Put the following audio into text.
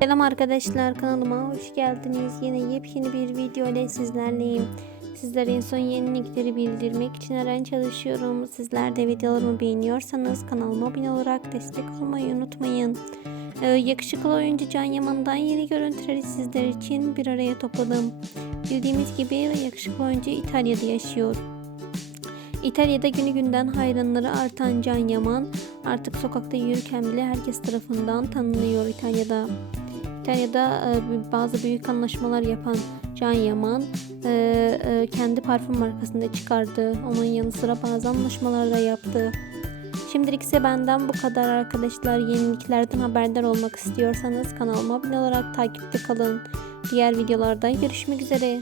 Selam arkadaşlar kanalıma hoş geldiniz. Yine yepyeni bir video ile sizlerleyim. Sizlere en son yenilikleri bildirmek için her an çalışıyorum. Sizler de videolarımı beğeniyorsanız kanalıma abone olarak destek olmayı unutmayın. Ee, yakışıklı oyuncu Can Yaman'dan yeni görüntüleri sizler için bir araya topladım. Bildiğimiz gibi yakışıklı oyuncu İtalya'da yaşıyor. İtalya'da günü günden hayranları artan Can Yaman artık sokakta yürürken bile herkes tarafından tanınıyor İtalya'da. İtalya'da e, bazı büyük anlaşmalar yapan Can Yaman e, e, kendi parfüm markasında çıkardı. Onun yanı sıra bazı anlaşmalar da yaptı. Şimdilik ise benden bu kadar arkadaşlar. Yeniliklerden haberdar olmak istiyorsanız kanalıma abone olarak takipte kalın. Diğer videolarda görüşmek üzere.